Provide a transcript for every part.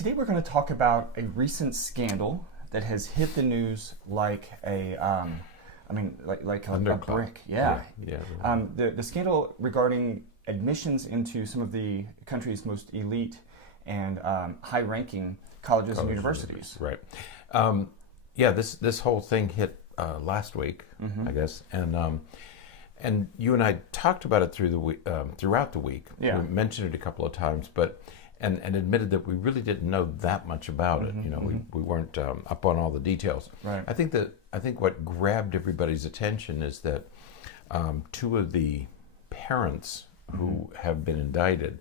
Today we're going to talk about a recent scandal that has hit the news like a, like a brick. Yeah. The scandal regarding admissions into some of the country's most elite and high-ranking colleges and universities. Right. This whole thing hit last week, I guess, and you and I talked about it throughout the week. Yeah. We mentioned it a couple of times, but and admitted that we really didn't know that much about it. We weren't up on all the details. Right. I think what grabbed everybody's attention is that two of the parents who have been indicted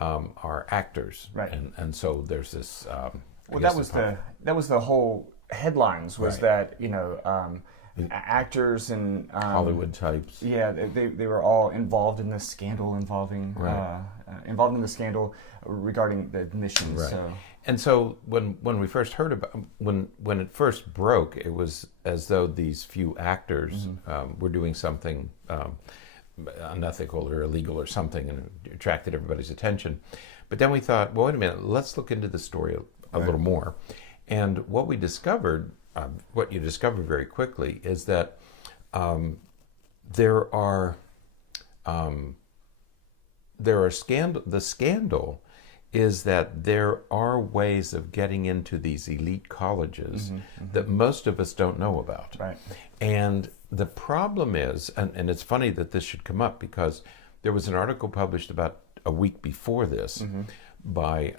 are actors, right? And so there's this. That was the whole headlines was right. that actors and Hollywood types. Yeah, they were all involved in this scandal involved in the scandal regarding the admissions. Right. So. And so when we first heard about when it first broke, it was as though these few actors were doing something unethical or illegal or something, and it attracted everybody's attention. But then we thought, well, wait a minute, let's look into the story a little more. And what we discovered, what you discover very quickly, is that the scandal is that there are ways of getting into these elite colleges that most of us don't know about. Right. And the problem is, and it's funny that this should come up because there was an article published about a week before this by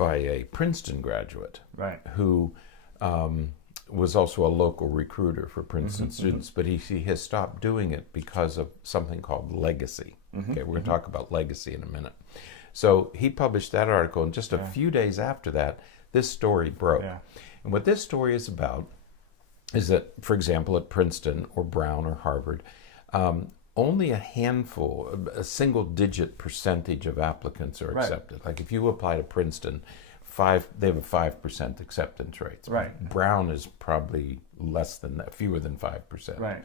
a Princeton graduate, right, who was also a local recruiter for Princeton students, but he has stopped doing it because of something called legacy. Okay, we're going to talk about legacy in a minute. So he published that article, and just a few days after that, this story broke. Yeah. And what this story is about is that, for example, at Princeton or Brown or Harvard, only a single-digit percentage of applicants are accepted. Right. Like if you apply to Princeton, they have a 5% acceptance rate. Right. Brown is probably less than that, fewer than 5%. Right.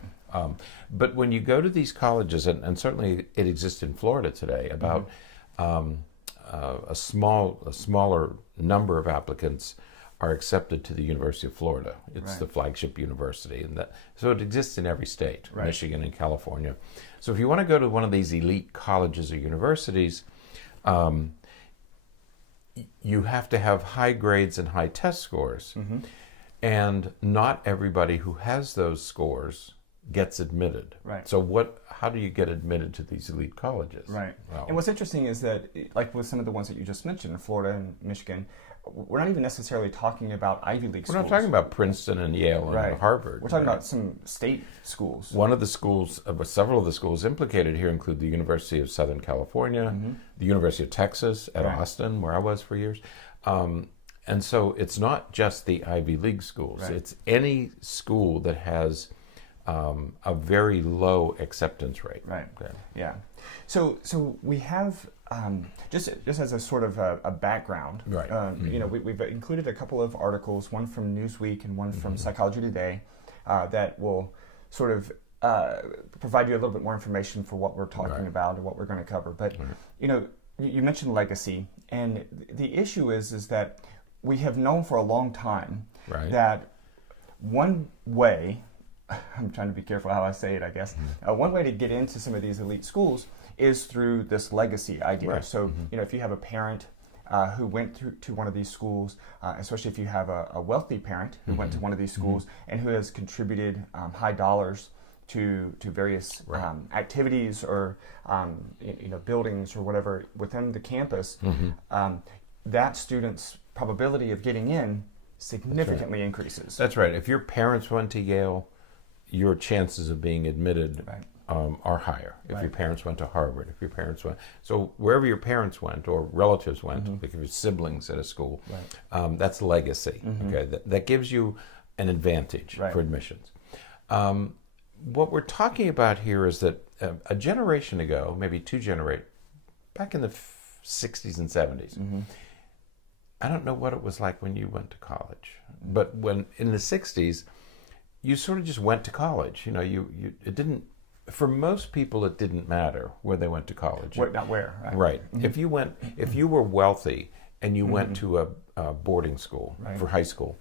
But when you go to these colleges, and certainly it exists in Florida today, about a smaller number of applicants are accepted to the University of Florida. It's the flagship university, and so it exists in every state, Michigan and California. So if you want to go to one of these elite colleges or universities, you have to have high grades and high test scores, and not everybody who has those scores gets admitted. Right. So how do you get admitted to these elite colleges? Right. Well, and what's interesting is that, like with some of the ones that you just mentioned, Florida and Michigan, we're not even necessarily talking about Ivy League schools. We're not talking about Princeton and Yale and Harvard. We're talking about some state schools. One of the schools, several of the schools implicated here include the University of Southern California, the University of Texas at Austin, where I was for years. And so it's not just the Ivy League schools. Right. It's any school that has a very low acceptance rate. Right. Okay. Yeah. So we have just as a sort of a background. Right. We've included a couple of articles, one from Newsweek and one from Psychology Today, that will sort of provide you a little bit more information for what we're talking about and what we're going to cover. But you mentioned legacy, and the issue is that we have known for a long time that one way. I'm trying to be careful how I say it, I guess. One way to get into some of these elite schools is through this legacy idea. Right. So, if you have a parent who went to one of these schools, especially if you have a wealthy parent who went to one of these schools and who has contributed high dollars to various activities or buildings or whatever within the campus, that student's probability of getting in significantly increases. That's right. If your parents went to Yale, your chances of being admitted are higher. If your parents went to Harvard, so wherever your parents went or relatives went, like if your siblings at a school, that's legacy. Okay, that gives you an advantage for admissions. What we're talking about here is that a generation ago, maybe back in the 60s and 70s, I don't know what it was like when you went to college, but when in the 60s, you sort of just went to college. It didn't. For most people, it didn't matter where they went to college. Not where. Right. If you were wealthy and you went to a boarding school for high school,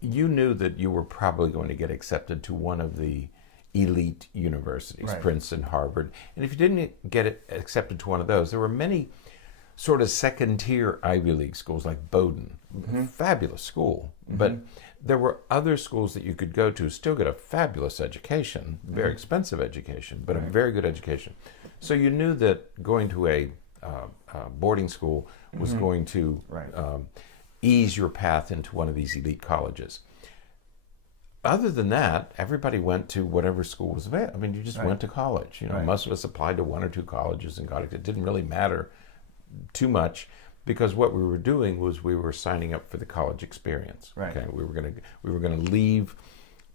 you knew that you were probably going to get accepted to one of the elite universities, Princeton, Harvard. And if you didn't get accepted to one of those, there were many sort of second-tier Ivy League schools like Bowdoin, fabulous school, but there were other schools that you could go to, still get a fabulous education, very expensive education, but a very good education. So you knew that going to a boarding school was going to ease your path into one of these elite colleges. Other than that, everybody went to whatever school was available. I mean, you just went to college. You know, most of us applied to one or two colleges and got it. It didn't really matter too much, because what we were doing was we were signing up for the college experience. Okay, we were gonna leave.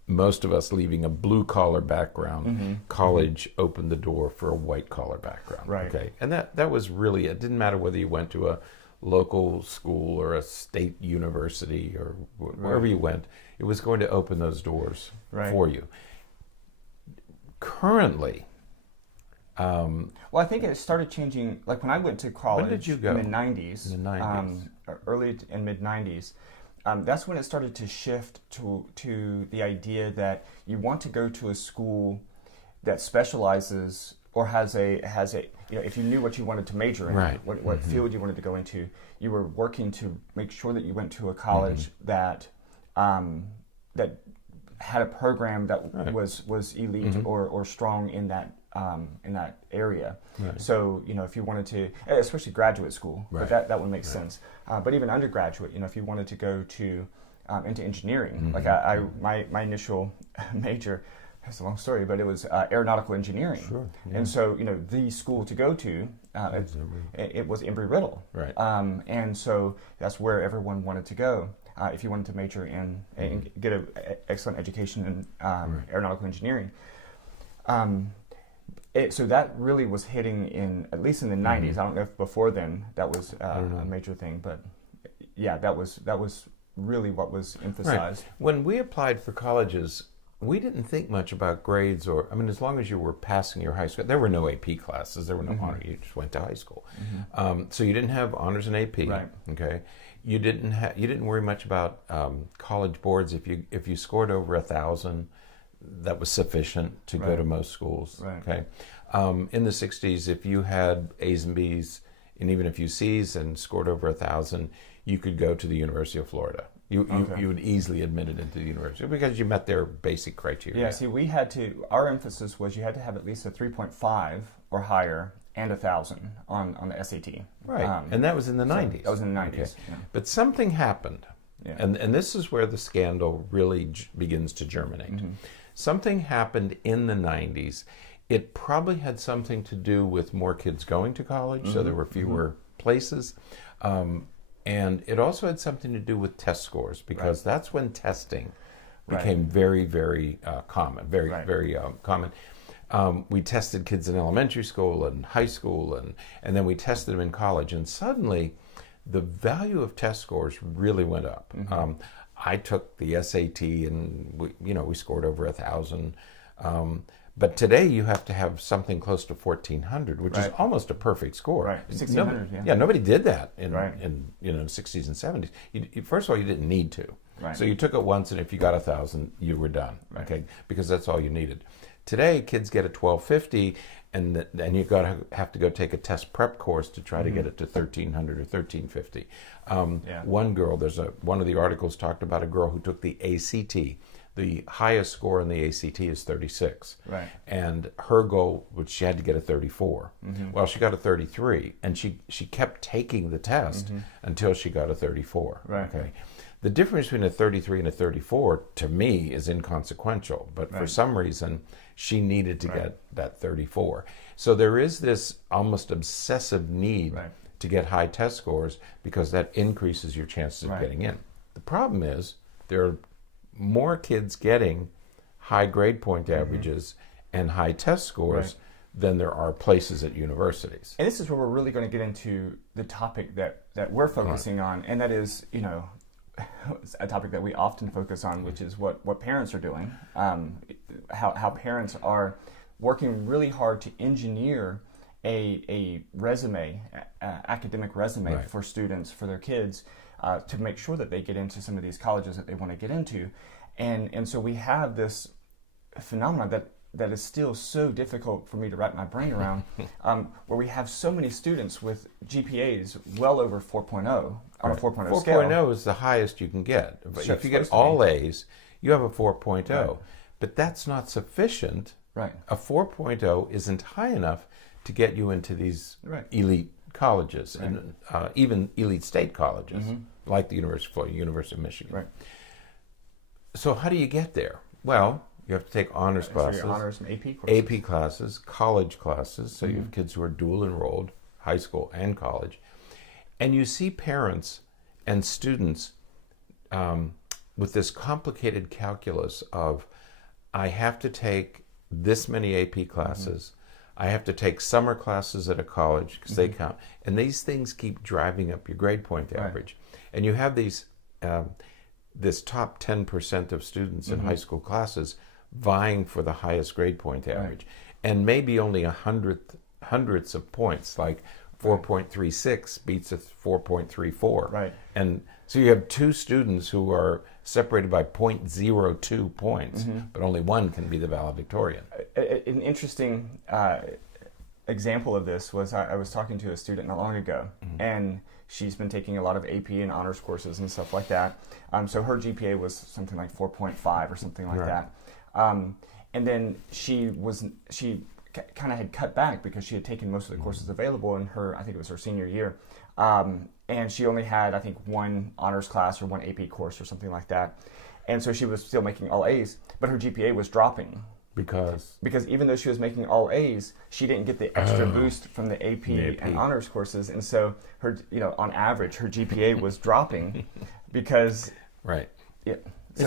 Most of us leaving a blue collar background. College opened the door for a white collar background. Okay, and that was really, it didn't matter whether you went to a local school or a state university or wherever you went. It was going to open those doors for you. Currently. Well, I think it started changing, like when I went to college. When did you go? In the 90s. In the 90s. Early and mid 90s. That's when it started to shift to the idea that you want to go to a school that specializes or has a you know, if you knew what you wanted to major in, what field you wanted to go into, you were working to make sure that you went to a college that that had a program that was elite or strong in that area. So, you know, if you wanted to, especially graduate school, but that would make sense. But even undergraduate, you know, if you wanted to go to into engineering, like my initial major, it's a long story, but it was aeronautical engineering. And so, you know, the school to go to, it was Embry-Riddle. And so that's where everyone wanted to go. If you wanted to major in and get an excellent education in aeronautical engineering. So that really was hitting in, at least in the 90s. I don't know if before then that was a major thing, but yeah, that was really what was emphasized. When we applied for colleges, we didn't think much about grades or, I mean, as long as you were passing your high school, there were no AP classes, there were no honor, you just went to high school. So you didn't have honors and AP, okay? You didn't worry much about college boards. If you scored over 1,000, that was sufficient to go to most schools. Okay. In the 60s, if you had A's and B's and even a few C's and scored over 1,000, you could go to the University of Florida. You would easily admitted into the university because you met their basic criteria. Yeah. See, our emphasis was you had to have at least a 3.5 or higher and 1,000 on the SAT. And that was in the 90s. That was in the 90s. Okay. But something happened. And this is where the scandal really begins to germinate. Something happened in the 90s. It probably had something to do with more kids going to college, so there were fewer places. And it also had something to do with test scores, because that's when testing became very, very common, very common. We tested kids in elementary school and high school, and then we tested them in college. And suddenly, the value of test scores really went up. I took the SAT, and we scored over 1,000. But today you have to have something close to 1,400, which is almost a perfect score. 1,600. Nobody did that in the 60s and 70s. First of all, you didn't need to. So you took it once, and if you got 1,000, you were done. Okay, because that's all you needed. Today, kids get a 1,250, and you have to go take a test prep course to try to get it to 1,300 or 1,350. One girl, one of the articles talked about a girl who took the ACT. The highest score in the ACT is 36. And her goal, which she had to get a 34. Well, she got a 33, and she kept taking the test until she got a 34. Okay. The difference between a 33 and a 34, to me, is inconsequential. But for some reason, she needed to get that 34. So there is this almost obsessive need to get high test scores, because that increases your chances of getting in. The problem is there are more kids getting high grade point averages and high test scores than there are places at universities. And this is where we're really going to get into the topic that we're focusing on, and that is, a topic that we often focus on, which is what parents are doing, how parents are working really hard to engineer a resume, academic resume Right. for students, for their kids, to make sure that they get into some of these colleges that they want to get into. And so we have this phenomenon that is still so difficult for me to wrap my brain around, where we have so many students with GPAs well over 4.0 on a 4.0 scale. 4.0 is the highest you can get. Sure, If you get supposed to all be. A's, you have a 4.0. Right. But that's not sufficient. Right. A 4.0 isn't high enough to get you into these Right. elite colleges, Right. and even elite state colleges, like the University of Florida, University of Michigan. Right. So how do you get there? Well, you have to take honors So classes, your honors and AP courses. AP classes, college classes. So you have kids who are dual enrolled, high school and college. And you see parents and students with this complicated calculus of, I have to take this many AP classes. I have to take summer classes at a college because they count. And these things keep driving up your grade point average. And you have these this top 10% of students in high school classes vying for the highest grade point average. And maybe only hundredths of points, like 4.36 beats a 4.34. Right. And so you have two students who are separated by 0.02 points, but only one can be the valedictorian. An interesting example of this was I was talking to a student not long ago, and she's been taking a lot of AP and honors courses and stuff like that. So her GPA was something like 4.5 or something like Right. that. And then she kind of had cut back because she had taken most of the courses available in I think it was her senior year. And she only had, I think, one honors class or one AP course or something like that. And so she was still making all A's, but her GPA was dropping. Because Because even though she was making all A's, she didn't get the extra boost from the AP, and honors courses. And so her, on average, her GPA was dropping because, right. yeah. So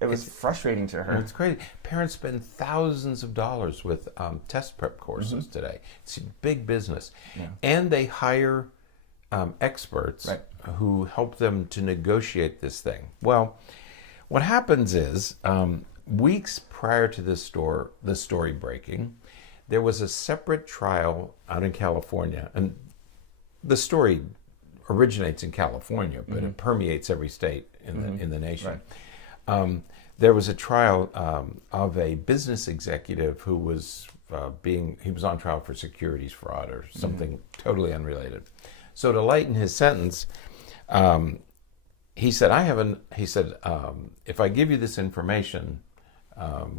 it was frustrating to her. It's crazy. Parents spend thousands of dollars with test prep courses today. It's big business. Yeah. And they hire experts Right. who help them to negotiate this thing. Well, what happens is, weeks prior to this story breaking, there was a separate trial out in California. And the story originates in California, but it permeates every state in the nation. Right. There was a trial of a business executive who was he was on trial for securities fraud or something totally unrelated. So to lighten his sentence, he said, if I give you this information,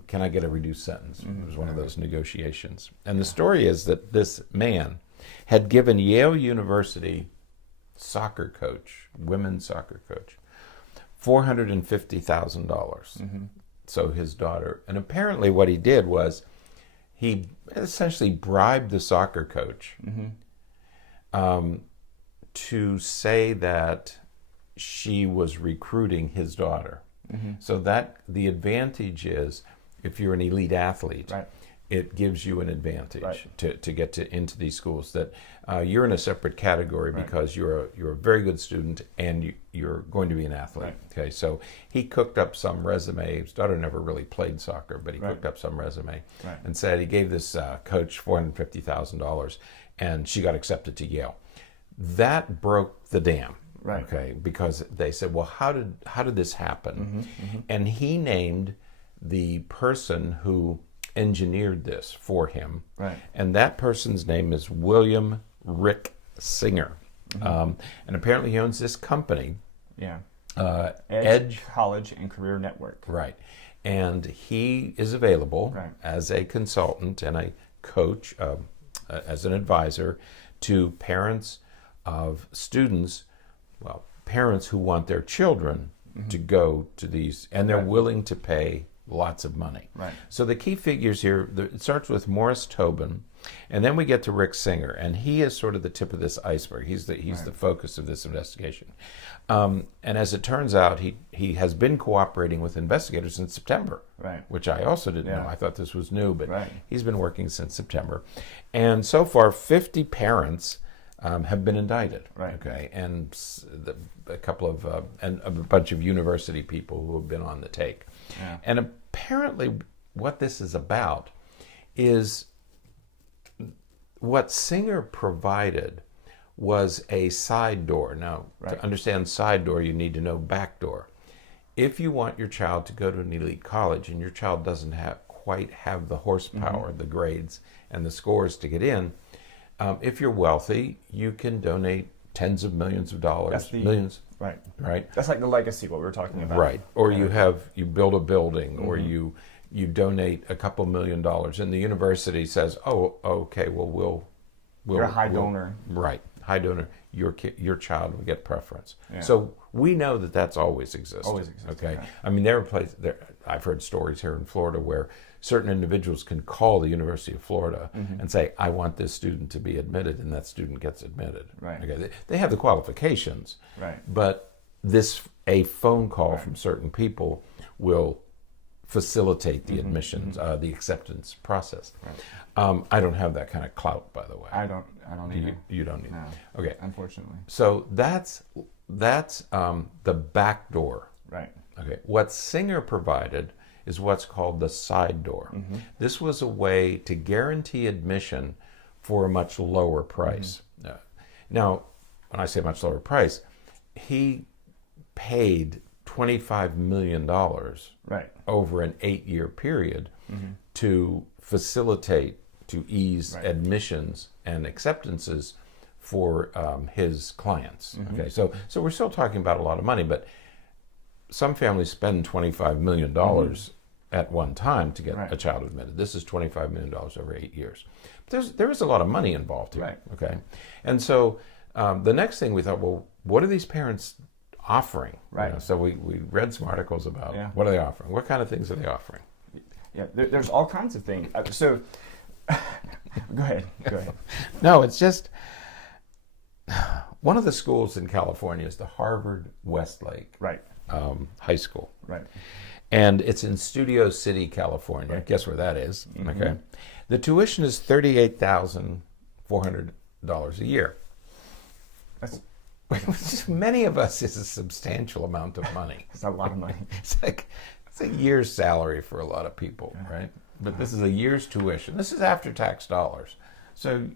can I get a reduced sentence? It was one of those negotiations. And the story is that this man had given Yale University women's soccer coach, $450,000. So his daughter, and apparently what he did was he essentially bribed the soccer coach to say that she was recruiting his daughter. So that the advantage is, if you're an elite athlete, Right. it gives you an advantage Right. to get into these schools. That you're in a separate category because you're a very good student and you're going to be an athlete. Right. Okay, so he cooked up some resume. His daughter never really played soccer, but he Right. cooked up some resume Right. and said he gave this coach $450,000, and she got accepted to Yale. That broke the dam. Right. Okay, because they said, well, how did this happen? And he named the person who engineered this for him. Right. And that person's name is William Rick Singer. And apparently he owns this company, Yeah. Edge. College and Career Network. Right. And he is available Right. as a consultant and a coach, as an advisor to parents of students, parents who want their children to go to these, and they're Right. willing to pay lots of money. Right. So the key figures here, it starts with Morris Tobin, and then we get to Rick Singer, and he is sort of the tip of this iceberg. He's the focus of this investigation. And as it turns out, he has been cooperating with investigators since September, Right. which I also didn't Yeah. know. I thought this was new, but Right. he's been working since September. And so far, 50 parents have been indicted. Right. Okay, and a couple of and a bunch of university people who have been on the take. Yeah. And apparently, what this is about is what Singer provided was a side door. Now, to understand side door, you need to know back door. If you want your child to go to an elite college and your child doesn't quite have the horsepower, the grades, and the scores to get in, if you're wealthy, you can donate tens of millions of dollars, millions. Right. That's like the legacy, what we were talking about. Right. Or you build a building, or you donate a couple $1 million, and the university says, "Oh, okay, well, you're a high donor." Right. High donor. Your child will get preference. Yeah. So we know that that's always existed. Always existed. Okay. Yeah. I mean, there are places. I've heard stories here in Florida where certain individuals can call the University of Florida and say, "I want this student to be admitted," and that student gets admitted. Right. Okay. They have the qualifications. Right. But a phone call from certain people will facilitate the admissions, the acceptance process. Right. I don't have that kind of clout, by the way. I don't either. You don't either. No, okay. Unfortunately. So that's the back door. Right. Okay. What Singer provided is what's called the side door. This was a way to guarantee admission for a much lower price. Now, when I say much lower price, he paid $25 million over an 8-year period to facilitate, to ease admissions and acceptances for his clients. Okay, so we're still talking about a lot of money, but some families spend $25 million at one time to get a child admitted. This is $25 million over 8 years. But there is a lot of money involved here. Okay, and so the next thing we thought, well, what are these parents offering? You know, so we read some articles about what are they offering? What kind of things are they offering? Yeah, there's all kinds of things. So, go ahead. No, it's just one of the schools in California is the Harvard Westlake High School. Right. And it's in Studio City, California. Guess where that is? Okay. The tuition is $38,400 a year. That's many of us is a substantial amount of money. It's a lot of money. It's a year's salary for a lot of people, right? But this is a year's tuition. This is after tax dollars. So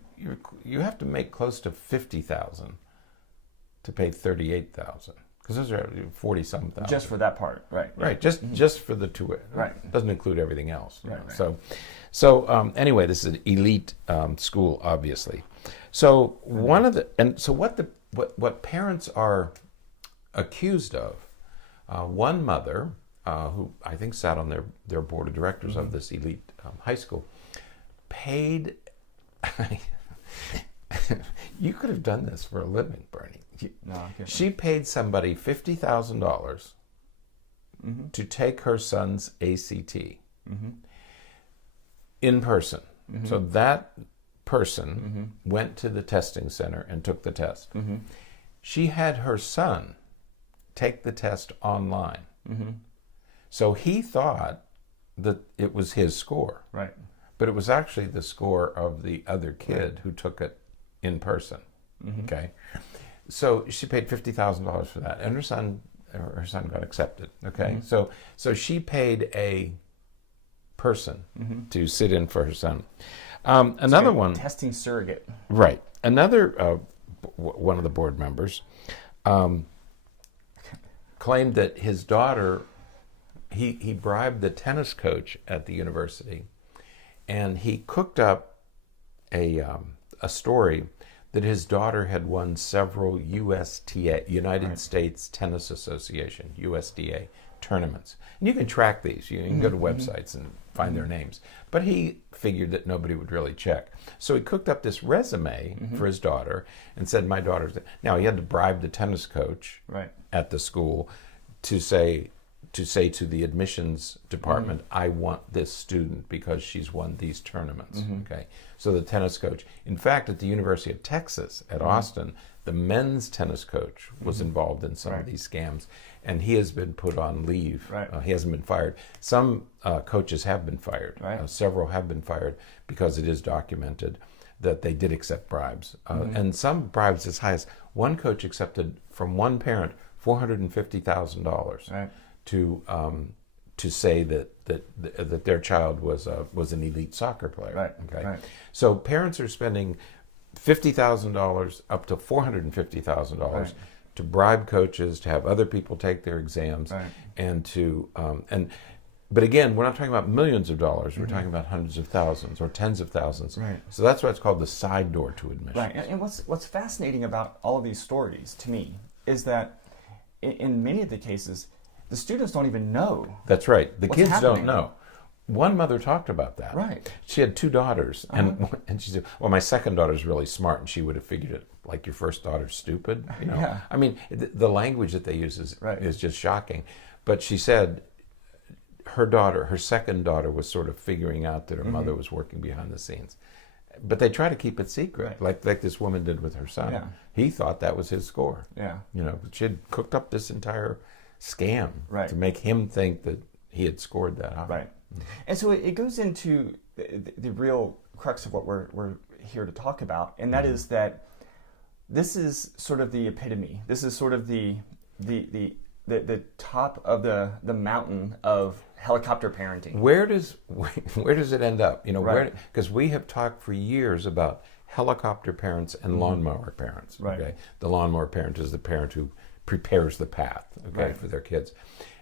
you have to make close to $50,000 to pay $38,000, because those are 40-some thousand. Just for that part, right? Right. Just for the tuition. Right. Doesn't include everything else. Right. So anyway, this is an elite school, obviously. So what parents are accused of, one mother who I think sat on their board of directors of this elite high school, paid. You could have done this for a living, Bernie. No, I can't. She paid somebody $50,000 to take her son's ACT in person. So that person went to the testing center and took the test. She had her son take the test online. So he thought that it was his score. Right. But it was actually the score of the other kid who took it in person. Okay. So she paid $50,000 for that, and her son got accepted. Okay. So she paid a person to sit in for her son. Another one, testing surrogate. Right. Another one of the board members claimed that his daughter, he bribed the tennis coach at the university, and he cooked up a story that his daughter had won several USTA, United States Tennis Association, USDA tournaments. And you can track these. You can go to websites and find their names. But he figured that nobody would really check. So he cooked up this resume for his daughter and said, my daughter's... Now, he had to bribe the tennis coach at the school to say to the admissions department, I want this student because she's won these tournaments. Okay, so the tennis coach, in fact, at the University of Texas at Austin, the men's tennis coach was involved in some of these scams, and he has been put on leave. He hasn't been fired. Some coaches have been fired. Several have been fired because it is documented that they did accept bribes, and some bribes as high as one coach accepted from one parent $450,000. to say that their child was an elite soccer player. Right. Okay. Right. So parents are spending $50,000 up to $450,000 Right. to bribe coaches, to have other people take their exams, Right. and to but again, we're not talking about millions of dollars. We're talking about hundreds of thousands or tens of thousands. Right. So that's why it's called the side door to admission. Right. And what's fascinating about all of these stories to me is that in many of the cases, the students don't even know. That's right. The what's kids happening. don't know. One mother talked about that. Right. She had two daughters, and she said, "Well, my second daughter's really smart, and she would have figured it. Like your first daughter's stupid." You know. Yeah. I mean, the language that they use is just shocking. But she said her second daughter, was sort of figuring out that her mother was working behind the scenes. But they try to keep it secret, like this woman did with her son. Yeah. He thought that was his score. Yeah. You know, she had cooked up this entire scam Right. to make him think that he had scored that high. Right. And so it goes into the real crux of what we're here to talk about, and that is that this is sort of the epitome. This is sort of the top of the mountain of helicopter parenting. Where does it end up? You know, Right. because we have talked for years about helicopter parents and lawnmower parents. Right. Okay, the lawnmower parent is the parent who prepares the path. Okay, Right. for their kids,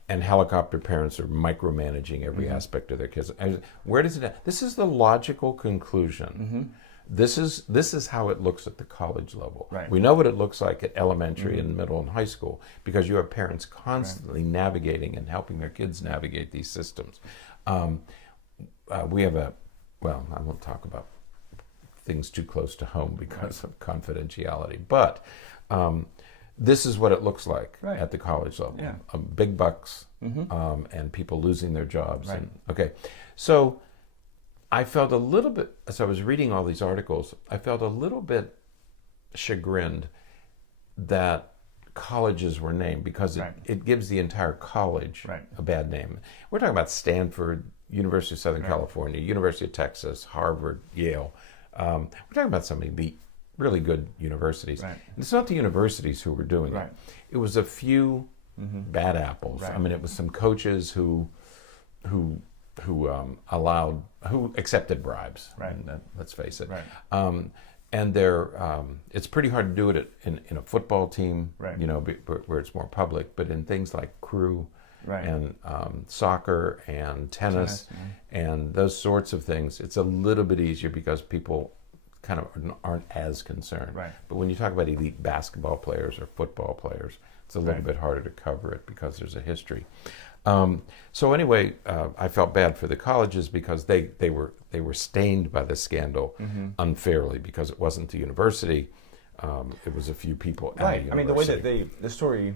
and helicopter parents are micromanaging every aspect of their kids. Where does it end? This is the logical conclusion. This is how it looks at the college level. Right. We know what it looks like at elementary and middle and high school because you have parents constantly navigating and helping their kids navigate these systems. We have I won't talk about things too close to home because of confidentiality, but this is what it looks like at the college level. Yeah. Big bucks and people losing their jobs. Right. So I felt a little bit, as I was reading all these articles, I felt a little bit chagrined that colleges were named because it gives the entire college a bad name. We're talking about Stanford, University of Southern California, University of Texas, Harvard, Yale. We're talking about some of the really good universities. Right. And it's not the universities who were doing it. It was a few bad apples. Right. I mean, it was some coaches who accepted bribes. Right. And let's face it. Right. And it's pretty hard to do it in a football team, you know, where it's more public. But in things like crew and soccer and tennis and those sorts of things, it's a little bit easier because people kind of aren't as concerned. Right. But when you talk about elite basketball players or football players, it's a little bit harder to cover it because there's a history. So anyway, I felt bad for the colleges because they were stained by the scandal unfairly because it wasn't the university, it was a few people at a university. I mean, the way that the story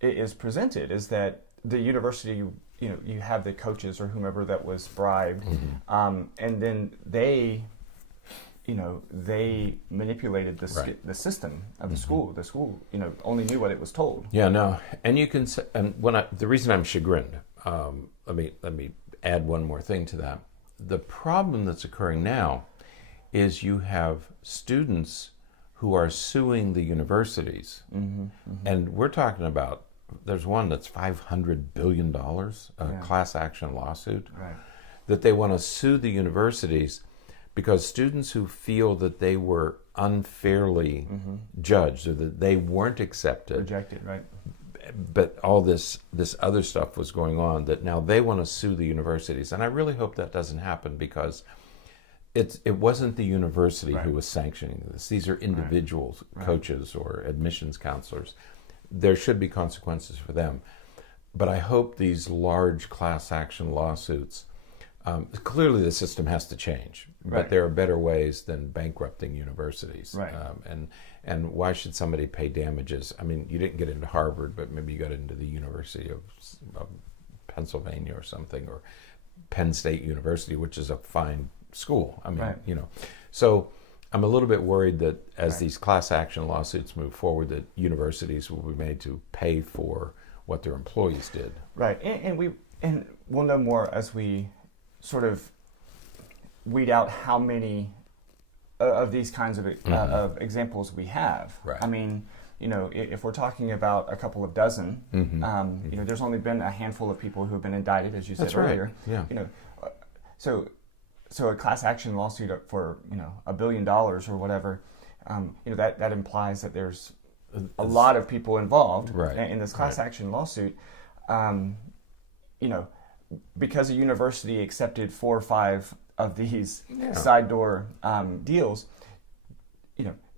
is presented is that the university, you have the coaches or whomever that was bribed, and then they manipulated the system of the school. The school, only knew what it was told. Yeah, no, and you can. And the reason I'm chagrined, let me add one more thing to that. The problem that's occurring now is you have students who are suing the universities, and we're talking about. There's one that's $500 billion, class action lawsuit, that they want to sue the universities. Because students who feel that they were unfairly judged or that they weren't accepted, Rejected, right? But all this other stuff was going on, that now they want to sue the universities, and I really hope that doesn't happen because it wasn't the university who was sanctioning this. These are individuals, coaches or admissions counselors. There should be consequences for them, but I hope these large class action lawsuits. Clearly, the system has to change, but there are better ways than bankrupting universities. Right. And why should somebody pay damages? I mean, you didn't get into Harvard, but maybe you got into the University of Pennsylvania or something, or Penn State University, which is a fine school. I mean, So I'm a little bit worried that as these class action lawsuits move forward, that universities will be made to pay for what their employees did. Right, and we'll know more as we sort of weed out how many of these kinds of examples we have. Right. I mean, if we're talking about a couple of dozen, there's only been a handful of people who have been indicted, as you said earlier. Yeah. So a class action lawsuit for $1 billion or whatever, that implies that there's a lot of people involved in this class action lawsuit. Because a university accepted 4 or 5 of these side door deals,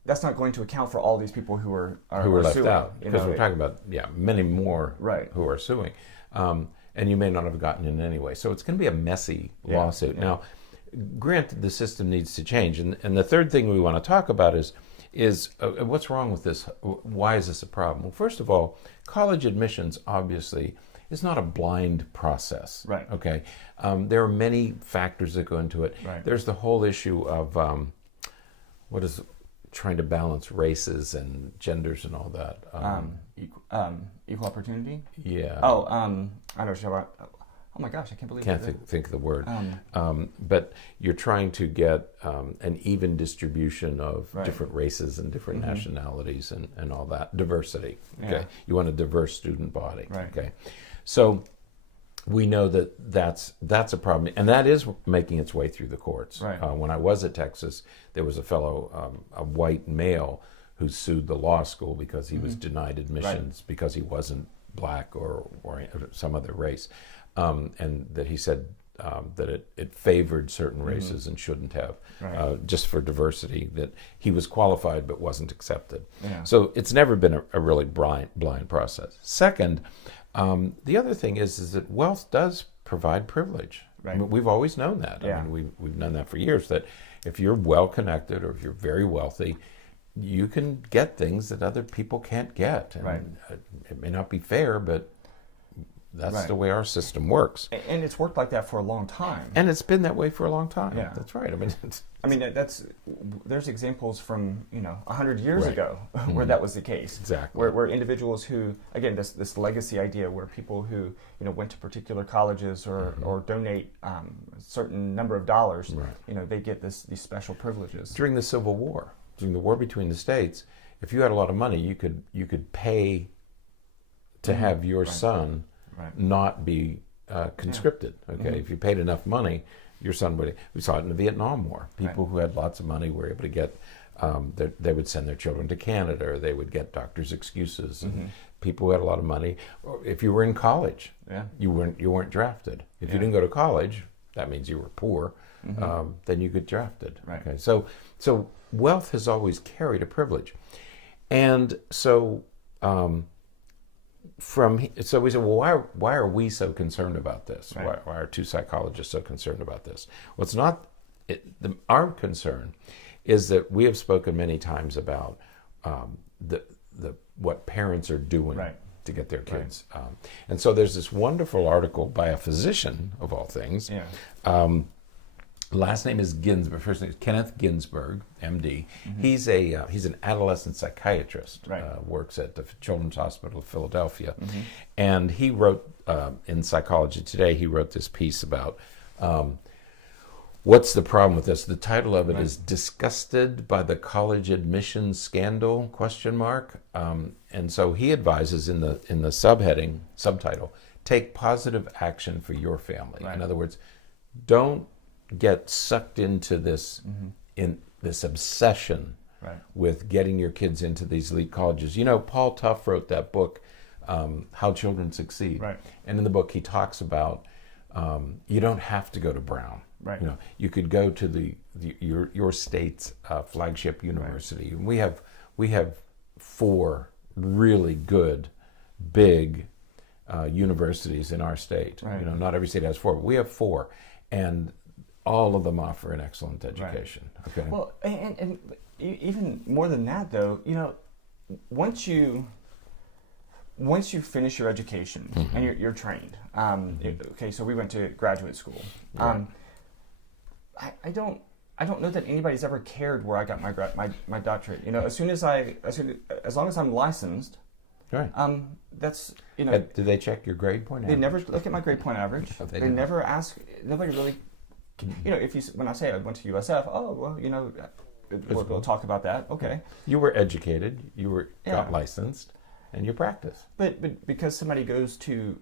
that's not going to account for all these people who are left suing, out, because we're talking about many more who are suing, and you may not have gotten in anyway. So it's going to be a messy lawsuit. Now, granted, the system needs to change, and the third thing we want to talk about is what's wrong with this? Why is this a problem? Well, first of all, college admissions obviously is not a blind process. Right. Okay. There are many factors that go into it. Right. There's the whole issue of trying to balance races and genders and all that. Equal opportunity? Yeah. Oh, I know what you're talking about. Oh my gosh, I can't believe think of the word. But you're trying to get an even distribution of different races and different nationalities and all that. Diversity. Okay. Yeah. You want a diverse student body. Right. Okay. So we know that's a problem, and that is making its way through the courts. Right. When I was at Texas, there was a fellow, a white male, who sued the law school because he was denied admissions because he wasn't black or some other race, and that he said that it favored certain races and shouldn't have, just for diversity, that he was qualified but wasn't accepted. Yeah. So it's never been a really blind process. Second, the other thing is that wealth does provide privilege. Right. I mean, we've always known that. Yeah. I mean, we've known that for years, that if you're well connected or if you're very wealthy, you can get things that other people can't get. And it may not be fair, but that's the way our system works. And it's worked like that for a long time. And it's been that way for a long time. Yeah. That's right. There's examples from 100 years ago where that was the case. Exactly. Where individuals who, again, this legacy idea, where people who went to particular colleges or donate a certain number of dollars, they get these special privileges. During the Civil War, during the war between the states, if you had a lot of money, you could pay to have your son not be conscripted. Okay, if you paid enough money, your son would. We saw it in the Vietnam War. People who had lots of money were able to get. They would send their children to Canada, or they would get doctor's excuses. And people who had a lot of money, or if you were in college, you weren't drafted. If you didn't go to college, that means you were poor. Then you get drafted. Right. Okay, so wealth has always carried a privilege, and so. So we said, well, why are we so concerned about this? Why are 2 psychologists so concerned about this? Well, it's not. Our concern is that we have spoken many times about what parents are doing to get their kids, and so there's this wonderful article by a physician of all things. Last name is Ginsberg. First name is Kenneth Ginsberg, M.D. He's an adolescent psychiatrist. Works at the Children's Hospital of Philadelphia, and he wrote in Psychology Today. He wrote this piece about what's the problem with this. The title of it is "Disgusted by the College Admissions Scandal?" ? And so he advises in the subtitle, "Take positive action for your family." In other words, don't get sucked into this obsession with getting your kids into these elite colleges. Paul Tough wrote that book, How Children Succeed. And in the book he talks about you don't have to go to Brown. You could go to your state's flagship university. And we have 4 really good, big universities in our state. Not every state has 4, but we have 4, and all of them offer an excellent education. Okay. Well, and even more than that, though, once you finish your education and you're trained, so we went to graduate school. I don't know that anybody's ever cared where I got my doctorate. As long as I'm licensed. That's Do they check your grade point average? They never look at my grade point average. They never ask. Nobody really. When I say I went to USF, we'll talk about that. Okay. You were educated. You were got Yeah. licensed, and you practice. But because somebody goes to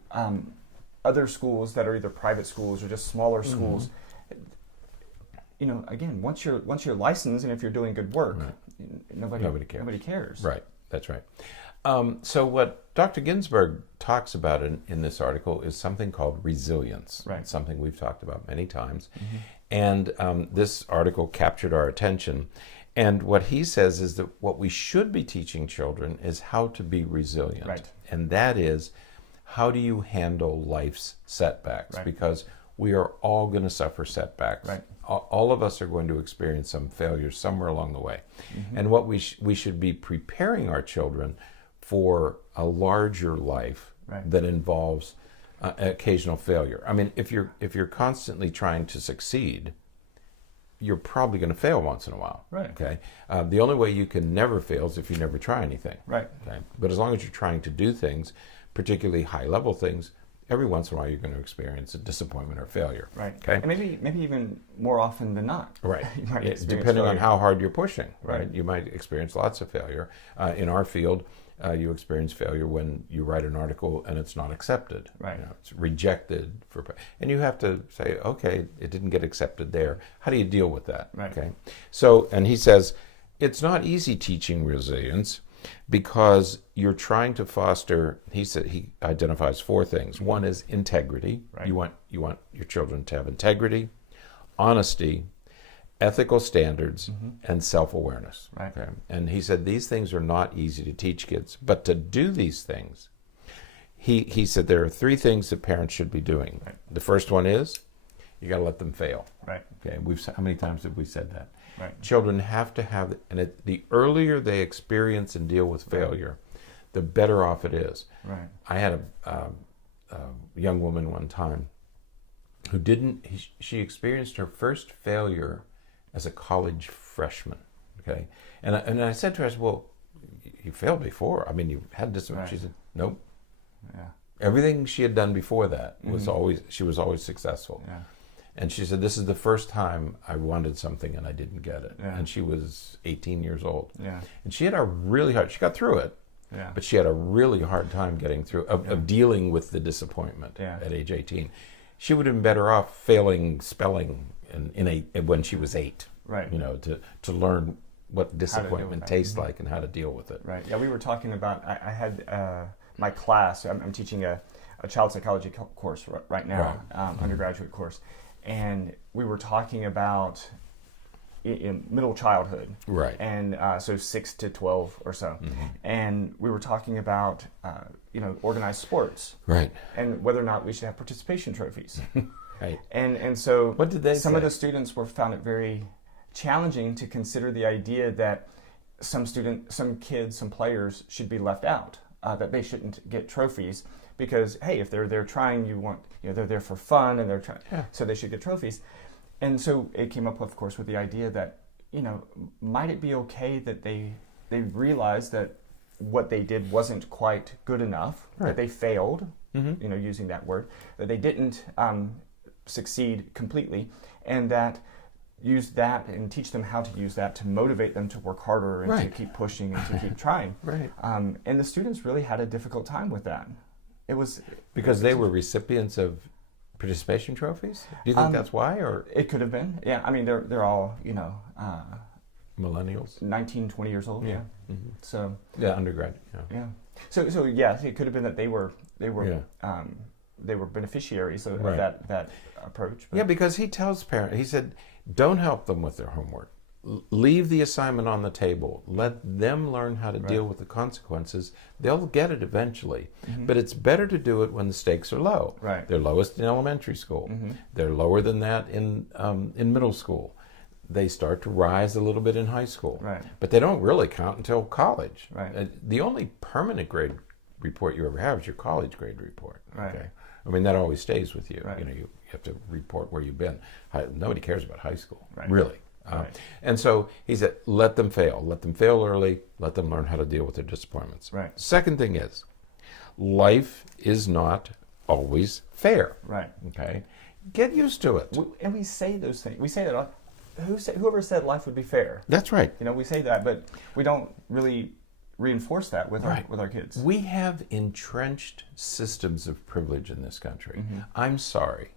other schools that are either private schools or just smaller schools, you know, again, once you're licensed and if you're doing good work, nobody cares. Nobody cares. Right. That's right. So what Dr. Ginsburg talks about in this article is something called resilience. Right. It's something we've talked about many times. And this article captured our attention. And what he says is that what we should be teaching children is how to be resilient. Right. And that is, how do you handle life's setbacks? Right. Because we are all going to suffer setbacks. Right. All of us are going to experience some failures somewhere along the way. And what we should be preparing our children for a larger life that involves occasional failure. I mean, if you're constantly trying to succeed, you're probably going to fail once in a while. Right. Okay. The only way you can never fail is if you never try anything. Right. Okay. But as long as you're trying to do things, particularly high-level things, every once in a while you're going to experience a disappointment or failure. Right. Okay. And maybe even more often than not. Right. You might experience Depending on failure. how hard you're pushing. Right. You might experience lots of failure. In our field, you experience failure when you write an article and it's not accepted. Right. You know, it's rejected and you have to say, okay, it didn't get accepted there. How do you deal with that? Right. Okay. So, and he says, it's not easy teaching resilience because you're trying to foster. He identifies 4 things. One is integrity. Right. You want your children to have integrity, honesty, ethical standards, and self-awareness. Right. Okay. And he said these things are not easy to teach kids, but to do these things, he said there are 3 things that parents should be doing. Right. The first one is you got to let them fail. Right. Okay. How many times have we said that? Right. Children have to have, the earlier they experience and deal with failure, the better off it is. Right. I had a young woman one time who she experienced her first failure as a college freshman. Okay. And I said to her, I said, well, you failed before. I mean, you had this. Right. She said, nope. Yeah. Everything she had done before that she was always successful. Yeah. And she said, this is the first time I wanted something and I didn't get it. Yeah. And she was 18 years old. Yeah. And she had she got through it, Yeah. but she had a really hard time getting through, of dealing with the disappointment at age 18. She would have been better off failing spelling when she was 8. Right. You know, to learn what disappointment tastes like and how to deal with it. Right. Yeah, we were talking about, I had my class, I'm teaching a child psychology course right now, undergraduate course, and we were talking about in middle childhood. Right. And so 6 to 12 or so. And we were talking about, organized sports. Right. And whether or not we should have participation trophies. Right. And so What did they some say? of the students found it very challenging to consider the idea that some kids, some players should be left out, that they shouldn't get trophies because, hey, if they're there trying, they're there for fun and they're trying, so they should get trophies. And so it came up, of course, with the idea that, might it be okay that they realized that what they did wasn't quite good enough, that they failed, using that word, that they didn't succeed completely, and that use that and teach them how to use that to motivate them to work harder and to keep pushing and to keep trying. Right. And the students really had a difficult time with that. It was Because they were recipients of participation trophies? Do you think that's why? Or it could have been. Yeah, I mean they're all, millennials? 19, 20 years old. Yeah. Mm-hmm. So undergrad. yeah. So yeah, it could have been that they were beneficiaries of that approach. But. Yeah, because he tells parents, he said, don't help them with their homework. Leave the assignment on the table. Let them learn how to deal with the consequences. They'll get it eventually. But it's better to do it when the stakes are low. Right. They're lowest in elementary school. They're lower than that in middle school. They start to rise a little bit in high school. Right. But they don't really count until college. Right. The only permanent grade report you ever have is your college grade report. Right. Okay? I mean, that always stays with you. Right. You have to report where you've been. Nobody cares about high school, Right. really. Right. And so he said, let them fail. Let them fail early. Let them learn how to deal with their disappointments. Right. Second thing is, life is not always fair. Right. Okay? Get used to it. And we say those things. We say that whoever said life would be fair? That's right. We say that, but we don't really reinforce that with our kids. We have entrenched systems of privilege in this country. I'm sorry.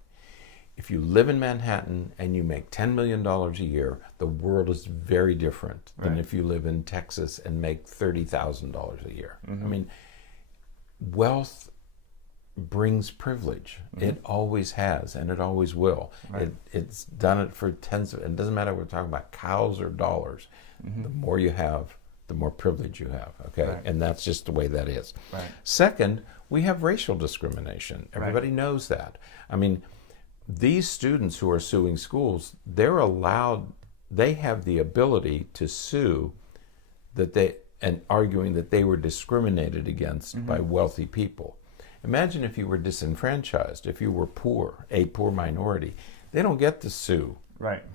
If you live in Manhattan and you make $10 million a year, the world is very different than if you live in Texas and make $30,000 a year. I mean, wealth brings privilege. It always has, and it always will. It's done it for it doesn't matter if we're talking about cows or dollars. The more you have, the more privilege you have, okay? And that's just the way that is. Second, we have racial discrimination. Everybody knows that. I mean, these students who are suing schools, they have the ability to sue and arguing that they were discriminated against by wealthy people. Imagine if you were disenfranchised, if you were poor, a poor minority. They don't get to sue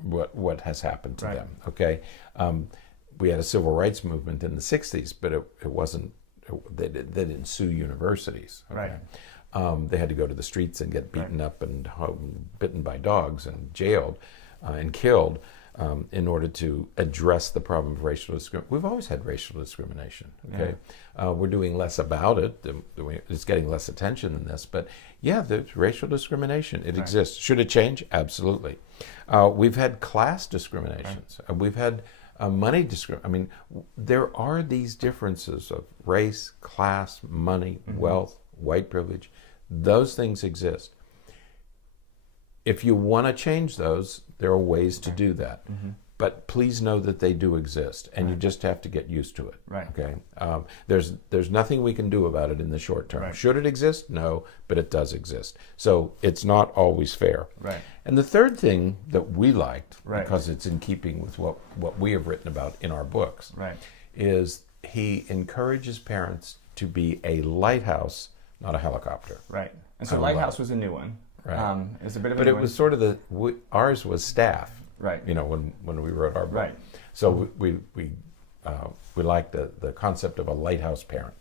what has happened to them, okay? We had a civil rights movement in the 60s, but it wasn't, they didn't sue universities, okay? They had to go to the streets and get beaten up and bitten by dogs and jailed and killed in order to address the problem of racial discrimination. We've always had racial discrimination, okay? We're doing less about it. It's getting less attention than this, but yeah, there's racial discrimination. It exists. Should it change? Absolutely. We've had class discriminations. We've had money discrimination. I mean, there are these differences of race, class, money, wealth, white privilege. Those things exist. If you want to change those, there are ways to do that. But please know that they do exist, and you just have to get used to it. Okay. There's nothing we can do about it in the short term. Should it exist? No, but it does exist. So it's not always fair. And the third thing that we liked, because it's in keeping with what we have written about in our books, is he encourages parents to be a lighthouse, not a helicopter. And so lighthouse was a new one. It's a bit of a new one. But it was sort of ours was staff. When we wrote our book. So we liked the concept of a lighthouse parent.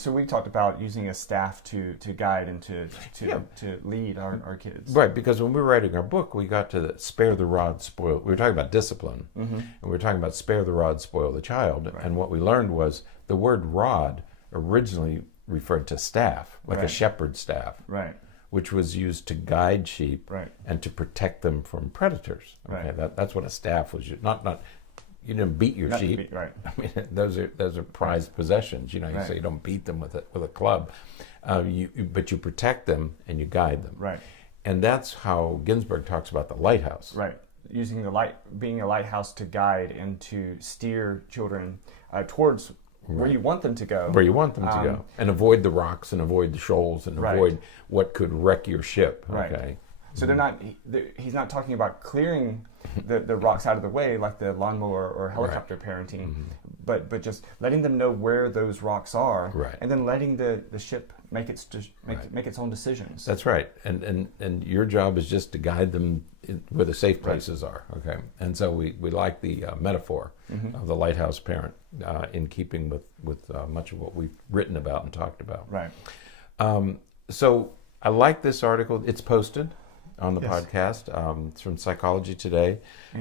So we talked about using a staff to guide and to lead our kids. Because when we were writing our book, we got to spare the rod, spoil. We were talking about discipline, and we were talking about spare the rod, spoil the child. And what we learned was the word rod originally referred to staff, like a shepherd's staff. Which was used to guide sheep and to protect them from predators. Okay, that's what a staff was. Not you didn't beat your sheep. I mean, those are prized possessions. You say you don't beat them with a club, but you protect them and you guide them. And that's how Ginsburg talks about the lighthouse. Using being a lighthouse to guide and to steer children towards where you want them to go. Where you want them to go. And avoid the rocks and avoid the shoals and avoid what could wreck your ship. Okay. So he's not talking about clearing the rocks out of the way like the lawnmower or helicopter parenting, but just letting them know where those rocks are and then letting the ship make its own decisions. That's right. And your job is just to guide them where the safe places are. Okay. And so we like the metaphor of the lighthouse parent in keeping with much of what we've written about and talked about. So I like this article. It's posted on the podcast. It's from Psychology Today,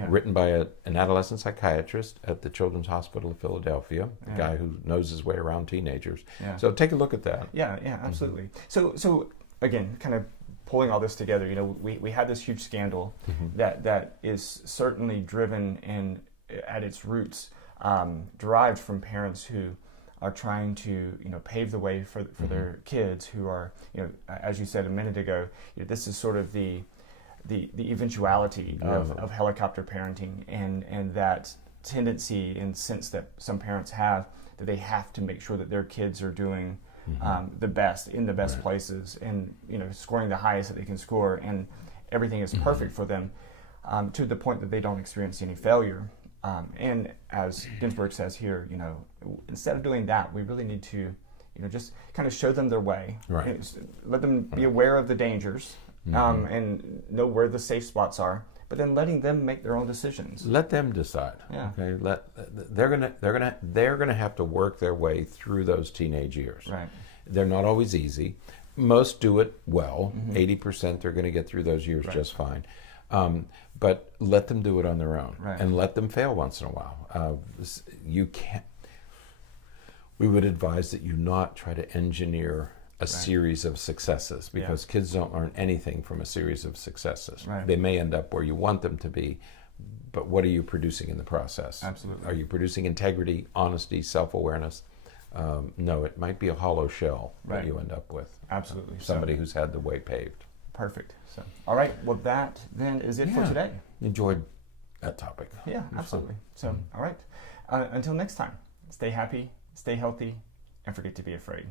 written by an adolescent psychiatrist at the Children's Hospital of Philadelphia, a guy who knows his way around teenagers. So take a look at that. Absolutely. So again, kind of pulling all this together, we had this huge scandal that is certainly driven and at its roots derived from parents who are trying to pave the way for their kids who are as you said a minute ago, this is sort of the eventuality of helicopter parenting and that tendency and sense that some parents have that they have to make sure that their kids are doing the best in the best places and scoring the highest that they can score and everything is perfect for them to the point that they don't experience any failure. And as Ginsburg says here, instead of doing that, we really need to, just kind of show them their way. Let them be aware of the dangers and know where the safe spots are, but then letting them make their own decisions. Let them decide. Okay. They're gonna have to work their way through those teenage years. They're not always easy. Most do it well. 80% are going to get through those years just fine. But let them do it on their own, right. and let them fail once in a while. You can't. We would advise that you not try to engineer a series of successes, because kids don't learn anything from a series of successes. Right. They may end up where you want them to be, but what are you producing in the process? Absolutely. Are you producing integrity, honesty, self-awareness? No, it might be a hollow shell that you end up with. Absolutely. Somebody who's had the way paved. Perfect. So, all right. Well, that then is it for today. Enjoyed that topic. Yeah, absolutely. So, all right. Until next time, stay happy, stay healthy, and forget to be afraid.